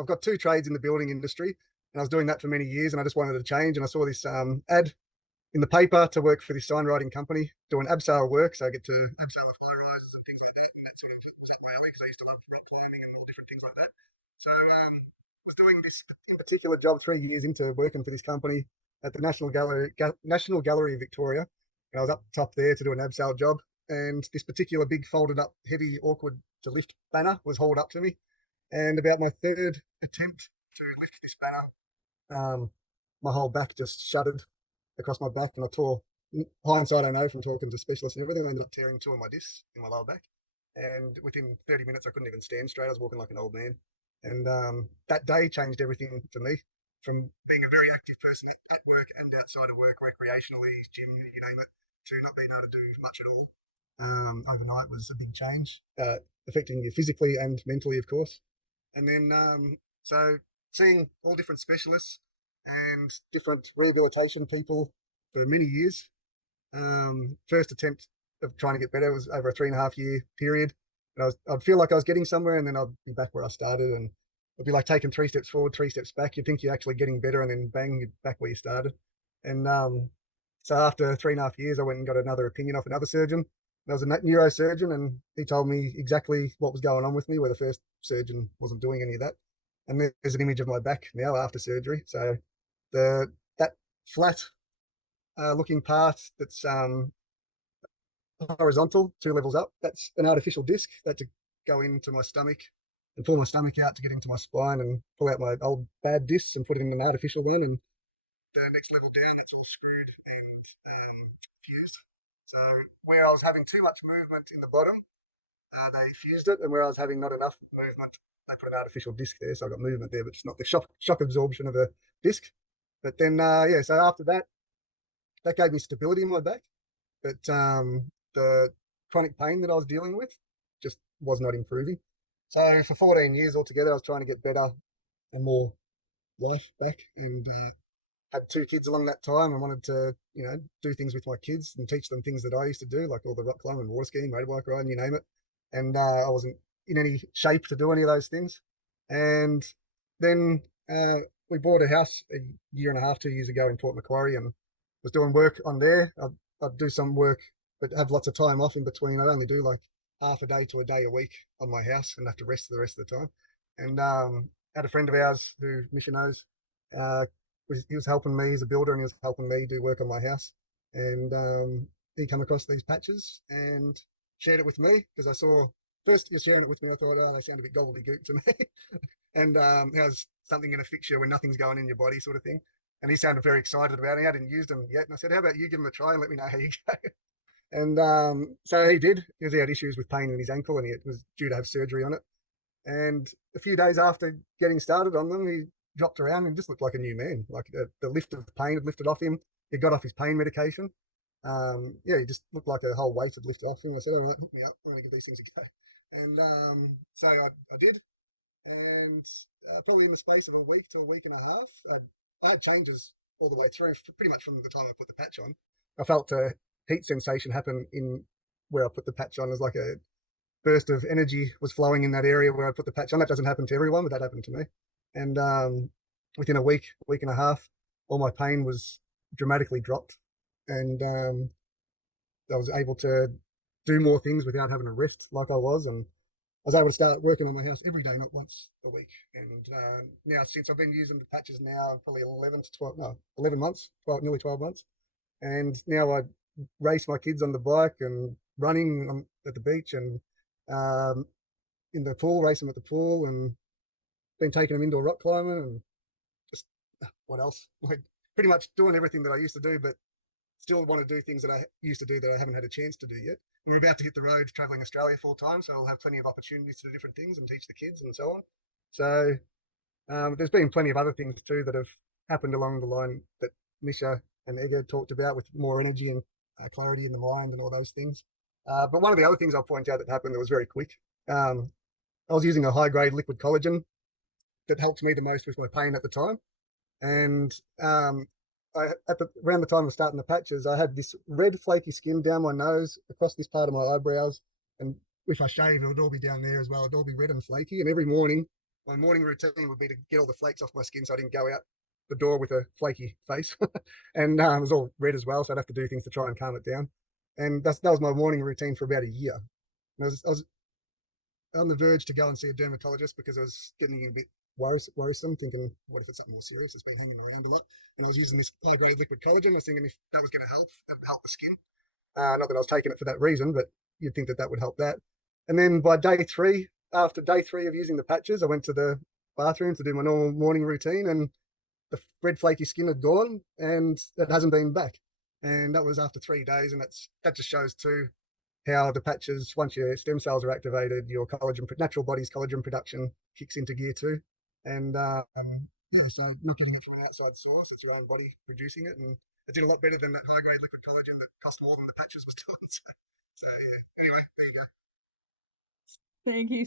I've got two trades in the building industry, and I was doing that for many years, and I just wanted to change. And I saw this ad in the paper to work for this sign writing company doing abseil work. So I get to abseil off high rises and things like that. And that sort of was up my alley because I used to love rock climbing and all different things like that. So was doing this in particular job 3 years into working for this company at the National Gallery of Victoria. And I was up top there to do an abseil job. And this particular big folded up, heavy, awkward to lift banner was hauled up to me. And about my third attempt to lift this banner, my whole back just shuddered across my back, and I tore. Hindsight, I know from talking to specialists and everything, I ended up tearing two of my discs in my lower back. And within 30 minutes, I couldn't even stand straight. I was walking like an old man. And that day changed everything for me, from being a very active person at work and outside of work, recreationally, gym, you name it, to not being able to do much at all. Overnight was a big change, affecting you physically and mentally, of course. And then, so seeing all different specialists and different rehabilitation people for many years. First attempt of trying to get better was over a 3.5 year period. And I'd feel like I was getting somewhere, and then I'd be back where I started, and it'd be like taking 3 steps forward, 3 steps back. You'd think you're actually getting better, and then bang, you're back where you started. And so after 3.5 years, I went and got another opinion off another surgeon. There was a neurosurgeon, and he told me exactly what was going on with me, where the first surgeon wasn't doing any of that. And there's an image of my back now after surgery. So that flat looking part that's horizontal, 2 levels up, that's an artificial disc that to go into my stomach and pull my stomach out to get into my spine and pull out my old bad discs and put it in an artificial one. And the next level down, that's all screwed and fused. So where I was having too much movement in the bottom, they fused it, and where I was having not enough movement, they put an artificial disc there. So I got movement there, but just not the shock absorption of a disc. But then, so after that, that gave me stability in my back. But the chronic pain that I was dealing with just was not improving. So for 14 years altogether, I was trying to get better and more life back, and had 2 kids along that time, and wanted to, do things with my kids and teach them things that I used to do, like all the rock climbing, water skiing, motorbike riding, you name it. And I wasn't in any shape to do any of those things. And then we bought a house a 1.5 years, 2 years ago in Port Macquarie, and was doing work on there. I'd do some work, but have lots of time off in between. I'd only do like half a day to a day a week on my house, and have to rest the rest of the time. And had a friend of ours who Misha knows, he was helping me. He's a builder, and he was helping me do work on my house. And he come across these patches and shared it with me, because I saw, first he was sharing it with me, I thought, oh, they sound a bit gobbledygook to me. And how's something going to fix you when nothing's going in your body, sort of thing. And he sounded very excited about it. I hadn't used them yet. And I said, how about you give them a try and let me know how you go? And so he did, because he had issues with pain in his ankle, and he was due to have surgery on it. And a few days after getting started on them, he dropped around and just looked like a new man. Like the lift of pain had lifted off him. He got off his pain medication. He just looked like a whole weight had lifted off him. I said, all right, hook me up. I'm going to give these things a go. And so I did. And probably in the space of a week to a week and a half, I had changes all the way through, pretty much from the time I put the patch on. I felt a heat sensation happen in where I put the patch on. It was like a burst of energy was flowing in that area where I put the patch on. That doesn't happen to everyone, but that happened to me. And within a week and a half, all my pain was dramatically dropped. And I was able to do more things without having to rest like I was. And I was able to start working on my house every day, not once a week. And now, since I've been using the patches now, probably 11 months, nearly 12 months. And now I race my kids on the bike and running at the beach, and in the pool, racing at the pool, and been taking them indoor rock climbing, and just what else? Like pretty much doing everything that I used to do, but still want to do things that I used to do that I haven't had a chance to do yet. And we're about to hit the road traveling Australia full time, so I'll have plenty of opportunities to do different things and teach the kids and so on. So there's been plenty of other things too that have happened along the line that Misha and Ega talked about, with more energy and clarity in the mind and all those things. But one of the other things I'll point out that happened that was very quick, I was using a high-grade liquid collagen that helped me the most with my pain at the time. And around the time of starting the patches, I had this red flaky skin down my nose, across this part of my eyebrows, and if I shave, it would all be down there as well. It'd all be red and flaky. And every morning my morning routine would be to get all the flakes off my skin so I didn't go out the door with a flaky face. And it was all red as well, so I'd have to do things to try and calm it down. And that was my morning routine for about a year. And I was on the verge to go and see a dermatologist because I was getting a bit worrisome, thinking, what if it's something more serious? It's been hanging around a lot. And I was using this high grade liquid collagen. I was thinking if that was going to help, that would help the skin. Not that I was taking it for that reason, but you'd think that that would help that. And then by day three, after day three of using the patches, I went to the bathroom to do my normal morning routine, and the red flaky skin had gone, and it hasn't been back. And that was after 3 days, and that just shows too how the patches, once your stem cells are activated, your collagen, natural body's collagen production kicks into gear too. And yeah, so not getting it from an outside source, it's your own body producing it, and it did a lot better than that high grade liquid collagen that cost more than the patches was doing. So yeah. Anyway, there you go. Thank you